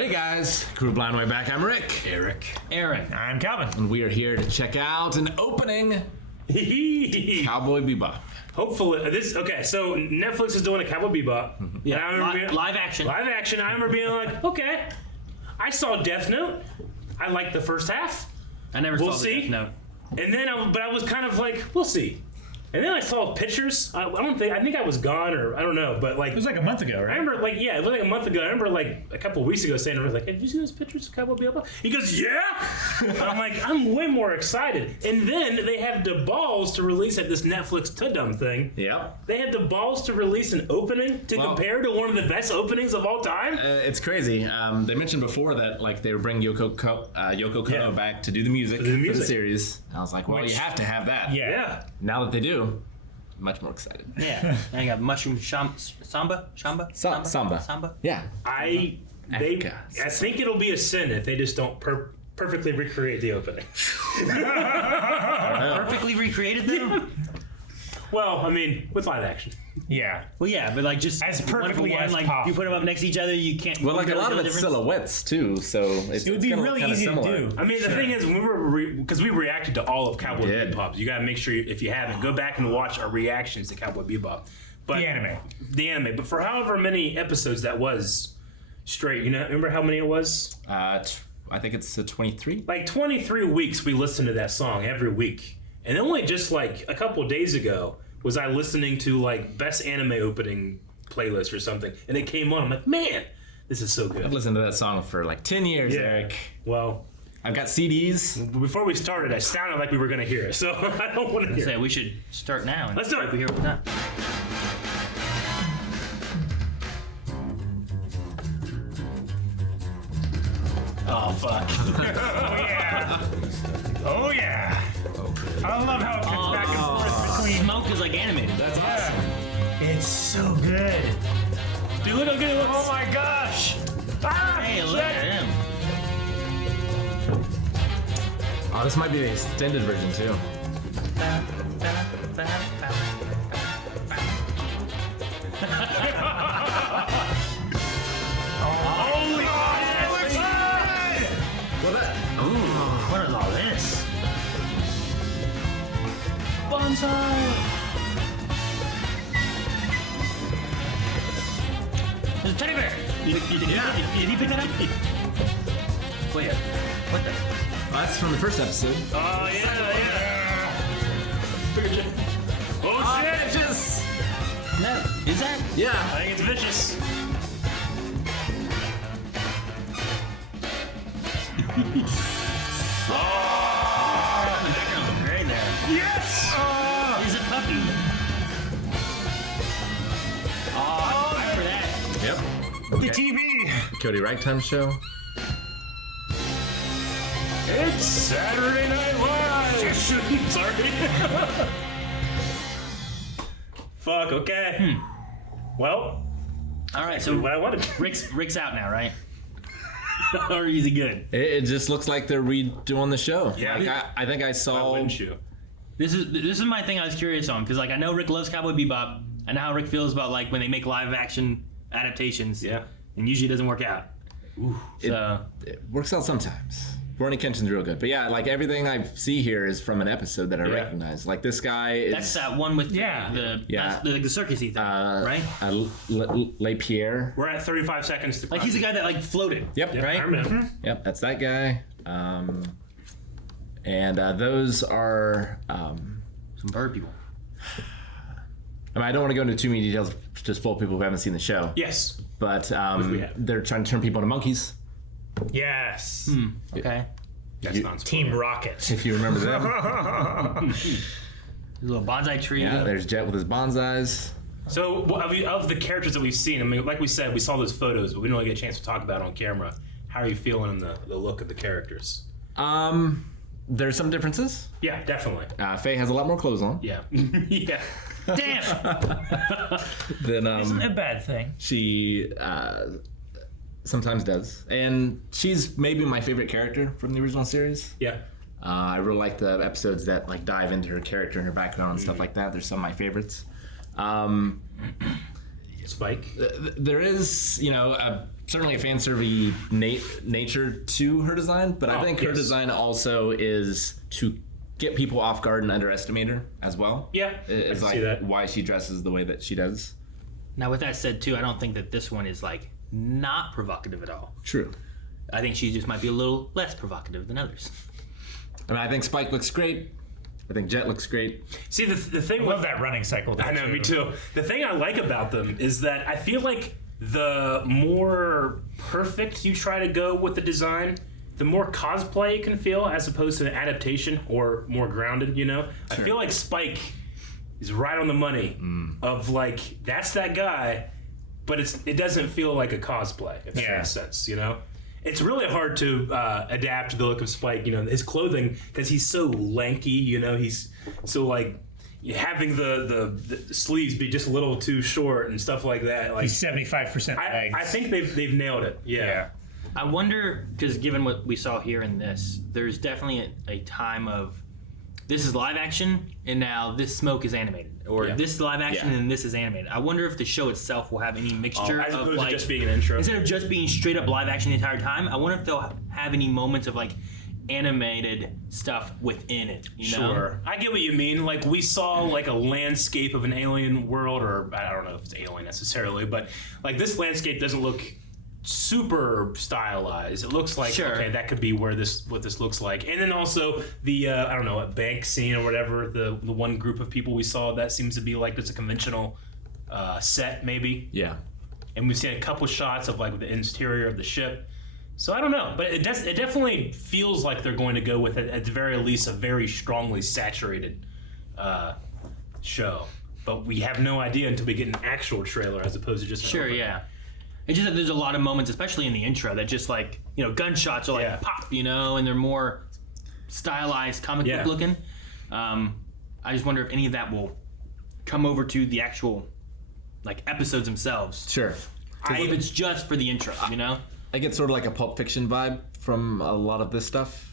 Hey guys, Crew Blind Way back. I'm Rick. Eric. Aaron. I'm Calvin. And we are here to check out an opening Cowboy Bebop. Hopefully, so Netflix is doing a Cowboy Bebop. Yeah, live action. Live action. I remember being like, okay. I saw Death Note. I liked the first half. I never We'll saw see. the Death Note. And then, I was kind of like, we'll see. And then I saw pictures. I think I was gone, or I don't know, but like It was like a month ago, right? I remember, it was like a month ago. I remember, like, a couple of weeks ago saying, hey, did you see those pictures of Cowboy Bebop? He goes, yeah! I'm like, I'm way more excited. And then they have the balls to release at this Netflix Tudum thing. Yep. They had the balls to release an opening to compare to one of the best openings of all time. It's crazy. They mentioned before that like they would bring Yoko Kono back to do the music for the series. And I was like, well, you have to have that. Yeah. Now that they do, much more excited. Yeah. And you got Mushroom Samba? Samba. Yeah. I think it'll be a sin if they just don't perfectly recreate the opening. Perfectly recreated them? Well, I mean, with live action. Yeah. Well, yeah, but like just As one for perfectly one, as like possible. you put them up next to each other, you can't. Well, like a really lot of tell the it's difference. silhouettes too, so It would be really easy to do. I mean, the thing is, when we were because we reacted to all of Cowboy did. Bebop. You got to make sure if you haven't, go back and watch our reactions to Cowboy Bebop. But the anime. But for however many episodes that was straight, remember how many it was? I think it's 23. Like 23 weeks we listened to that song every week, and only just like a couple of days ago was I listening to like best anime opening playlist or something, and it came on. I'm like, man, this is so good. I've listened to that song for like 10 years, Eric. Well, I've got CDs. before we started, I sounded like we were going to hear it, so I don't want to hear So it. we should start now. And Let's do it. Over here with that. Oh fuck! Oh, yeah. Oh, yeah. I love how it cuts back and forth between. Smoke is like animated. That's awesome. It's so good. Dude, look how good it looks. Oh, my gosh. Ah, Hey, look at him. Oh, this might be the extended version too. Holy God, it looks good. What is all this? Bonsai. There's a teddy bear. Did he pick that up? Wait, what the? That's from the first episode. Oh, yeah. Oh, shit. Just No, is that? I yeah. think it's vicious. The background looks great there. Yes. He's a puppy. Oh, I remember that. Yep. The TV. Cody Ragtime show. It's Saturday Night Live. Sorry. Fuck, okay. Well, All right, so what I wanted. Rick's out now, right? Or is he good? It just looks like they're redoing the show. Yeah. Like I think I saw. Wouldn't you? This is my thing I was curious on, because like I know Rick loves Cowboy Bebop. I know how Rick feels about like when they make live action adaptations. Yeah. And usually it doesn't work out. So It works out sometimes. Rurouni Kenshin's real good, but yeah, like everything I see here is from an episode that I recognize. Like this guy is. that's that one with Yeah. the Yeah. the circusy thing, right? Le Pierre. We're at 35 seconds to Like he's the guy that like floated. Yep. I right? remember. Yep, that's that guy. And those are. Some bird people. I mean, I don't want to go into too many details to spoil people who haven't seen the show. Yes. But we have. they're trying to turn people into monkeys. Yes. Okay. That's not Team Rocket. If you remember them. There's a little bonsai tree. Yeah, there's Jet with his bonsais. So, of the characters that we've seen, I mean, like we said, we saw those photos, but we didn't really get a chance to talk about it on camera. How are you feeling in the look of the characters? There's some differences. Yeah, definitely. Faye has a lot more clothes on Yeah. Yeah. Damn. than Isn't a bad thing. she sometimes does. And she's maybe my favorite character from the original series. Yeah. I really like the episodes that like dive into her character and her background and stuff like that. There's some of my favorites. Spike. There is, certainly a fan service nature to her design, but I think her design also is to get people off guard and underestimate her as well. Yeah, It's I like see that. why she dresses the way that she does. Now, with that said, too, I don't think that this one is like not provocative at all. True. I think she just might be a little less provocative than others. I mean, I think Spike looks great. I think Jet looks great. See, the thing I love that running cycle. I know, me too. The thing I like about them is that I feel like the more perfect you try to go with the design, the more cosplay it can feel as opposed to an adaptation or more grounded, you know? I feel like Spike is right on the money of like, that's that guy, but it doesn't feel like a cosplay, if that makes sense, you know? It's really hard to adapt to the look of Spike, you know, his clothing, because he's so lanky, you know, he's so like having the sleeves be just a little too short and stuff like that. Like He's 75% legs. I think they've nailed it. Yeah. I wonder, because given what we saw here in this, there's definitely a time of this is live action and now this smoke is animated, or this is live action and this is animated. I wonder if the show itself will have any mixture as of opposed like to just being an intro. instead of just being straight up live action the entire time. I wonder if they'll have any moments of like animated stuff within it. You know? Sure. I get what you mean. Like, we saw like a landscape of an alien world, or I don't know if it's alien necessarily, but like this landscape doesn't look super stylized. It looks like okay, that could be what this looks like. And then also the I don't know, a bank scene or whatever, the one group of people we saw, that seems to be like just a conventional set maybe. Yeah. And we've seen a couple shots of like the interior of the ship. So I don't know, but it definitely feels like they're going to go with it, at the very least, a very strongly saturated show. But we have no idea until we get an actual trailer, as opposed to just an opening. It's just that there's a lot of moments, especially in the intro, that just like, you know, gunshots are like pop, you know, and they're more stylized, comic book looking. I just wonder if any of that will come over to the actual like episodes themselves. Sure. If it's just for the intro, you know? I get sort of like a Pulp Fiction vibe from a lot of this stuff.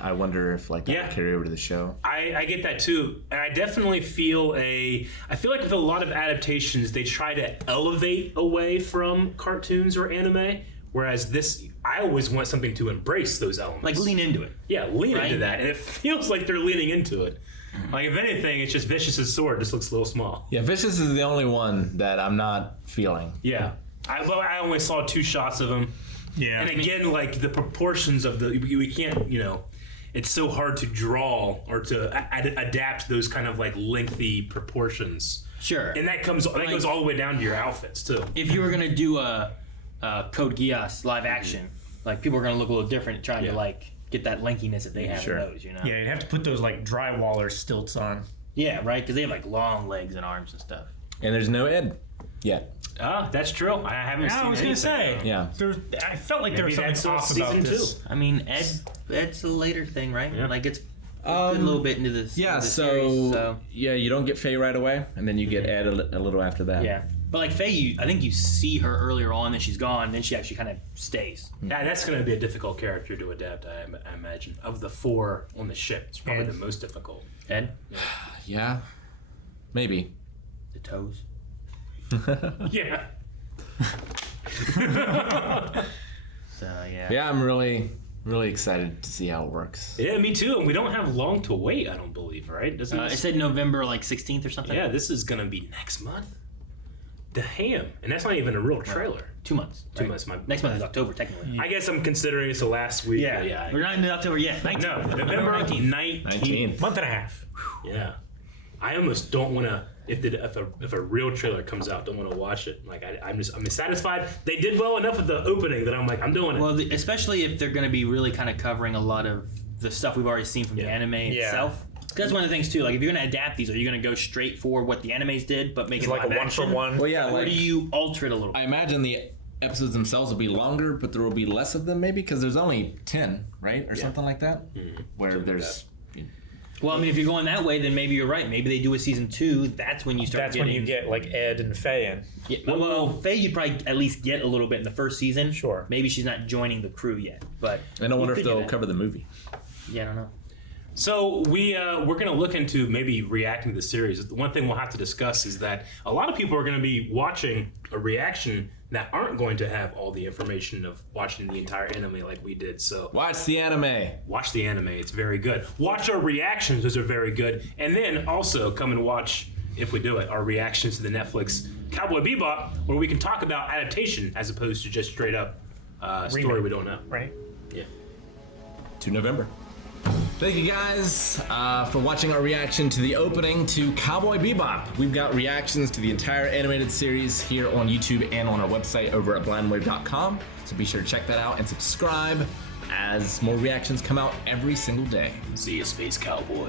I wonder if like that will carry over to the show. I get that too, and I definitely feel like with a lot of adaptations they try to elevate away from cartoons or anime, whereas this, I always want something to embrace those elements. Like lean into it. Yeah, lean into that, and it feels like they're leaning into it. Like, if anything, it's just Vicious's sword just looks a little small. Yeah, Vicious is the only one that I'm not feeling. Yeah. I only saw 2 shots of him. Yeah. And again, like the proportions of we can't, you know, it's so hard to draw or to adapt those kind of like lengthy proportions. Sure. And that goes all the way down to your outfits too. If you were gonna do a Code Geass live action, like people are gonna look a little different trying to like get that lankiness that they have in those, you know? Yeah, you'd have to put those like drywaller stilts on. Yeah, right? Because they have like long legs and arms and stuff. And there's no Ed yet. That's true. I haven't seen I was gonna say. Yeah. I felt like there was something off about this. I mean, Ed's a later thing, right? Yeah. Like it's a good little bit into this. Yeah, into the so, series, so you don't get Faye right away, and then you get Ed a little after that. yeah. But like Faye, I think you see her earlier on, then she's gone, then she actually kind of stays. Yeah, that's going to be a difficult character to adapt, I imagine. Of the 4 on the ship, it's probably the most difficult. Ed, Yeah. Maybe. the toes. Yeah. So yeah. Yeah, I'm really, really excited to see how it works. Yeah, me too. And we don't have long to wait, I don't believe, right? Doesn't It said November like 16th or something. Yeah, this is going to be next month. Damn. And that's not even a real trailer. 2 months. 2 right? months. Next month is October, technically. I guess I'm considering it's the last week. Yeah. but yeah. We're not in October yet. 19th. No, November 19th. 19th. Month and a half. Yeah. I almost don't want to, if a real trailer comes out, don't want to watch it. Like, I'm satisfied. They did well enough with the opening that I'm like, I'm doing it. Well, especially if they're going to be really kind of covering a lot of the stuff we've already seen from the anime itself. That's one of the things too. Like, if you're going to adapt these, are you going to go straight for what the animes did, but make it Like live a action? 1-for-1. Well, yeah, Or like, do you alter it a little? I imagine the episodes themselves will be longer, but there will be less of them maybe, because there's only 10, right? Or something like that? Where there's... Well, I mean, if you're going that way, then maybe you're right. Maybe they do a season 2. That's when you start That's getting... when you get like Ed and Faye in. Yeah, well, Faye, you'd probably at least get a little bit in the first season. Sure. Maybe she's not joining the crew yet, but... And I wonder you if could do they'll that. cover the movie. Yeah, I don't know. So we're going to look into maybe reacting to the series. The one thing we'll have to discuss is that a lot of people are going to be watching a reaction that aren't going to have all the information of watching the entire anime like we did. So Watch the anime. watch the anime. It's very good. Watch our reactions. Those are very good. And then also come and watch, if we do it, our reactions to the Netflix Cowboy Bebop, where we can talk about adaptation as opposed to just straight up story we don't know. Right. Yeah. To November. Thank you guys for watching our reaction to the opening to Cowboy Bebop. We've got reactions to the entire animated series here on YouTube and on our website over at blindwave.com. So be sure to check that out and subscribe as more reactions come out every single day. See you, Space Cowboy.